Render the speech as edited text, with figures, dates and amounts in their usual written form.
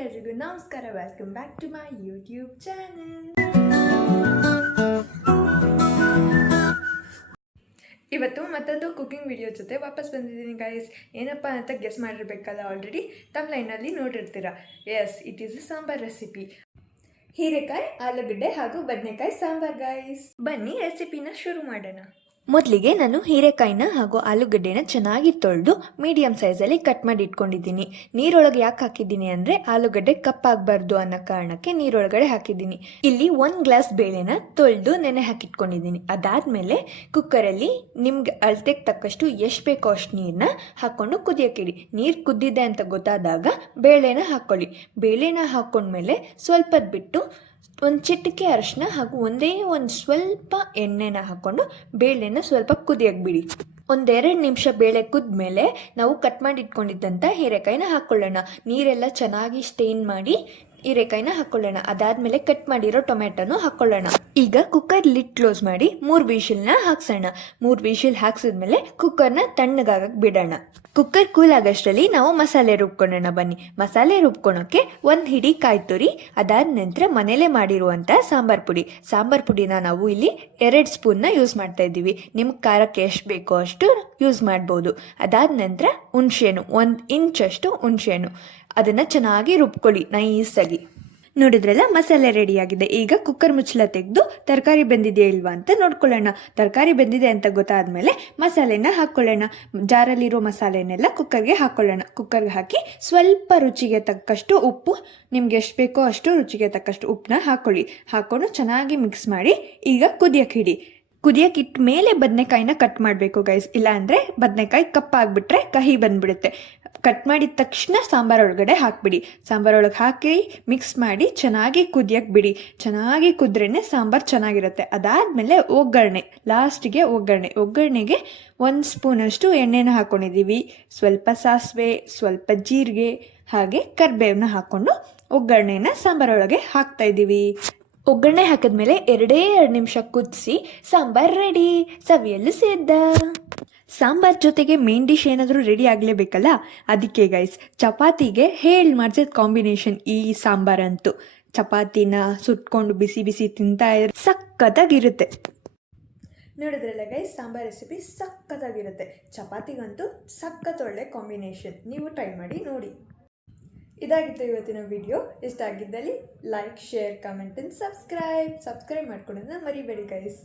ಎಲ್ರಿಗೂ ನಮಸ್ಕಾರ. Welcome back to my YouTube channel. ಇವತ್ತು ಮತ್ತೊಂದು ಕುಕಿಂಗ್ ವಿಡಿಯೋ ಜೊತೆ ವಾಪಸ್ ಬಂದಿದ್ದೀನಿ ಗೈಸ್. ಏನಪ್ಪ ಅಂತ ಗೆಸ್ ಮಾಡಿರ್ಬೇಕಲ್ಲ, ಆಲ್ರೆಡಿ ತಮ್ಲೈನಲ್ಲಿ ನೋಡಿರ್ತೀರ. Yes, it is a sambar recipe. ಹೀರೆಕಾಯಿ, ಆಲೂಗಡ್ಡೆ ಹಾಗೂ ಬದನೆಕಾಯಿ ಸಾಂಬಾರ್ ಗೈಸ್. ಬನ್ನಿ ರೆಸಿಪಿನ ಶುರು ಮಾಡೋಣ. ಮೊದಲಿಗೆ ನಾನು ಹೀರೆಕಾಯಿನ ಹಾಗೂ ಆಲೂಗಡ್ಡೆನ ಚೆನ್ನಾಗಿ ತೊಳೆದು ಮೀಡಿಯಂ ಸೈಜಲ್ಲಿ ಕಟ್ ಮಾಡಿ ಇಟ್ಕೊಂಡಿದ್ದೀನಿ. ನೀರೊಳಗೆ ಯಾಕೆ ಹಾಕಿದ್ದೀನಿ ಅಂದರೆ ಆಲೂಗಡ್ಡೆ ಕಪ್ಪಾಗಬಾರ್ದು ಅನ್ನೋ ಕಾರಣಕ್ಕೆ ನೀರೊಳಗಡೆ ಹಾಕಿದ್ದೀನಿ. ಇಲ್ಲಿ 1 ಗ್ಲಾಸ್ ಬೇಳೆನ ತೊಳೆದು ನೆನೆ ಹಾಕಿಟ್ಕೊಂಡಿದ್ದೀನಿ. ಅದಾದಮೇಲೆ ಕುಕ್ಕರಲ್ಲಿ ನಿಮ್ಗೆ ಅಳತೆಗೆ ತಕ್ಕಷ್ಟು ಎಷ್ಟು ಬೇಕೋ ಅಷ್ಟು ನೀರನ್ನ ಹಾಕ್ಕೊಂಡು ಕುದಿಯೋಕ್ಕಿಡಿ. ನೀರು ಕುದ್ದಿದೆ ಅಂತ ಗೊತ್ತಾದಾಗ ಬೇಳೆನ ಹಾಕ್ಕೊಳ್ಳಿ. ಬೇಳೆನ ಹಾಕ್ಕೊಂಡ್ಮೇಲೆ ಸ್ವಲ್ಪ ಬಿಟ್ಟು ಒಂದು ಚಿಟಿಕೆ ಅರಿಶಿನ ಹಾಗೂ ಒಂದೇ ಒಂದು ಸ್ವಲ್ಪ ಎಣ್ಣೆನ ಹಾಕ್ಕೊಂಡು ಬೇಳೆನ ಸ್ವಲ್ಪ ಕುದಿಯೋಕೆ ಬಿಡಿ. 1-2 ನಿಮಿಷ ಬೇಳೆ ಕುದ್ಮೇಲೆ ನಾವು ಕಟ್ ಮಾಡಿ ಇಟ್ಕೊಂಡಿದ್ದಂಥ ಹೀರೆಕಾಯಿನ ಹಾಕ್ಕೊಳ್ಳೋಣ. ನೀರೆಲ್ಲ ಚೆನ್ನಾಗಿ ಸ್ಟೇನ್ ಮಾಡಿ ಹೀರೆಕಾಯಿನ ಹಾಕ್ಕೊಳ್ಳೋಣ. ಅದಾದಮೇಲೆ ಕಟ್ ಮಾಡಿರೋ ಟೊಮೆಟೊನು ಹಾಕ್ಕೊಳ್ಳೋಣ. ಈಗ ಕುಕ್ಕರ್ ಲಿಡ್ ಕ್ಲೋಸ್ ಮಾಡಿ 3 ವಿಷಲ್ನ ಹಾಕ್ಸೋಣ. 3 ವಿಷಲ್ ಹಾಕ್ಸಿದ್ಮೇಲೆ ಕುಕ್ಕರ್ನ ತಣ್ಣಗಾಗಕ್ಕೆ ಬಿಡೋಣ. ಕುಕ್ಕರ್ ಕೂಲ್ ಆಗೋಷ್ಟರಲ್ಲಿ ನಾವು ಮಸಾಲೆ ರುಬ್ಕೊಳ್ಳೋಣ. ಬನ್ನಿ, ಮಸಾಲೆ ರುಬ್ಕೊಳೋಕ್ಕೆ 1 ಹಿಡಿ ಕಾಯಿ ತುರಿ, ಅದಾದ ನಂತರ ಮನೇಲೆ ಮಾಡಿರುವಂಥ ಸಾಂಬಾರ್ ಪುಡಿನ ನಾವು ಇಲ್ಲಿ 2 ಸ್ಪೂನ್ನ ಯೂಸ್ ಮಾಡ್ತಾ ಇದ್ದೀವಿ. ನಿಮ್ಗೆ ಖಾರಕ್ಕೆ ಎಷ್ಟು ಬೇಕೋ ಅಷ್ಟು ಯೂಸ್ ಮಾಡ್ಬೋದು. ಅದಾದ ನಂತರ ಹುಣಸೆಹಣ್ಣು, 1 ಇಂಚಷ್ಟು ಹುಣಸೆಹಣ್ಣು, ಅದನ್ನು ಚೆನ್ನಾಗಿ ರುಬ್ಕೊಳ್ಳಿ ನೈಸಾಗಿ. ನೋಡಿದ್ರಲ್ಲ, ಮಸಾಲೆ ರೆಡಿಯಾಗಿದೆ. ಈಗ ಕುಕ್ಕರ್ ಮುಚ್ಚಳ ತೆಗೆದು ತರಕಾರಿ ಬೆಂದಿದೆಯಾ ಇಲ್ವಾ ಅಂತ ನೋಡ್ಕೊಳ್ಳೋಣ. ತರಕಾರಿ ಬೆಂದಿದೆ ಅಂತ ಗೊತ್ತಾದ್ಮೇಲೆ ಮಸಾಲೆನ ಹಾಕ್ಕೊಳ್ಳೋಣ. ಜಾರಲ್ಲಿರೋ ಮಸಾಲೆನೆಲ್ಲ ಕುಕ್ಕರ್ಗೆ ಹಾಕ್ಕೊಳ್ಳೋಣ. ಕುಕ್ಕರ್ಗೆ ಹಾಕಿ ಸ್ವಲ್ಪ ರುಚಿಗೆ ತಕ್ಕಷ್ಟು ಉಪ್ಪು, ನಿಮ್ಗೆ ಎಷ್ಟು ಬೇಕೋ ಅಷ್ಟು ರುಚಿಗೆ ತಕ್ಕಷ್ಟು ಉಪ್ಪನ್ನ ಹಾಕ್ಕೊಂಡು ಚೆನ್ನಾಗಿ ಮಿಕ್ಸ್ ಮಾಡಿ ಈಗ ಕುದಿಯೋಕೆ ಇಡಿ. ಕುದಿಯೋಕೆ ಇಟ್ಟ ಮೇಲೆ ಬದನೆಕಾಯಿನ ಕಟ್ ಮಾಡಬೇಕು ಗೈಸ್, ಇಲ್ಲಾಂದರೆ ಬದನೆಕಾಯಿ ಕಪ್ಪಾಗ್ಬಿಟ್ರೆ ಕಹಿ ಬಂದ್ಬಿಡುತ್ತೆ. ಕಟ್ ಮಾಡಿದ ತಕ್ಷಣ ಸಾಂಬಾರೊಳಗಡೆ ಹಾಕಿಬಿಡಿ. ಸಾಂಬಾರೊಳಗೆ ಹಾಕಿ ಮಿಕ್ಸ್ ಮಾಡಿ ಚೆನ್ನಾಗಿ ಕುದಿಯೋಕೆ ಬಿಡಿ. ಚೆನ್ನಾಗಿ ಕುದ್ರೇ ಸಾಂಬಾರು ಚೆನ್ನಾಗಿರುತ್ತೆ. ಅದಾದಮೇಲೆ ಒಗ್ಗರಣೆ, ಲಾಸ್ಟಿಗೆ ಒಗ್ಗರಣೆಗೆ 1 ಸ್ಪೂನಷ್ಟು ಎಣ್ಣೆನ ಹಾಕ್ಕೊಂಡಿದ್ದೀವಿ. ಸ್ವಲ್ಪ ಸಾಸಿವೆ, ಸ್ವಲ್ಪ ಜೀರಿಗೆ ಹಾಗೆ ಕರಿಬೇವನ್ನ ಹಾಕ್ಕೊಂಡು ಒಗ್ಗರಣೆನ ಸಾಂಬಾರೊಳಗೆ ಹಾಕ್ತಾಯಿದ್ದೀವಿ. ಒಗ್ಗರಣೆ ಹಾಕಿದ್ಮೇಲೆ 2 ನಿಮಿಷ ಕುದಿಸಿ ಸಾಂಬಾರ್ ರೆಡಿ, ಸವಿಯಲು ಸಿದ್ಧ. ಸಾಂಬಾರ್ ಜೊತೆಗೆ ಮೇನ್ ಡಿಶ್ ಏನಾದರೂ ರೆಡಿ ಆಗಲೇಬೇಕಲ್ಲ, ಅದಕ್ಕೆ ಗೈಸ್ ಚಪಾತಿಗೆ ಮಾಡಿಸಿದ ಕಾಂಬಿನೇಷನ್ ಈ ಸಾಂಬಾರಂತೂ. ಚಪಾತಿನ ಸುಟ್ಕೊಂಡು ಬಿಸಿ ಬಿಸಿ ತಿಂತಾ ಇದ್ರೆ ಸಕ್ಕತ್ತಾಗಿರುತ್ತೆ. ನೋಡಿದ್ರಲ್ಲ ಗೈಸ್, ಸಾಂಬಾರ್ ರೆಸಿಪಿ ಸಕ್ಕತ್ತಾಗಿರುತ್ತೆ. ಚಪಾತಿಗಂತೂ ಸಖತ್ ಒಳ್ಳೆ ಕಾಂಬಿನೇಷನ್. ನೀವು ಟ್ರೈ ಮಾಡಿ ನೋಡಿ. ಇದಾಗಿತ್ತು ಇವತ್ತಿನ ವಿಡಿಯೋ. ಇಷ್ಟ ಆಗಿದ್ದಲ್ಲಿ like, share, comment and subscribe ಮಾಡ್ಕೊಳ್ಳೋದನ್ನ ಮರಿಬೇಡಿ ಗೈಸ್.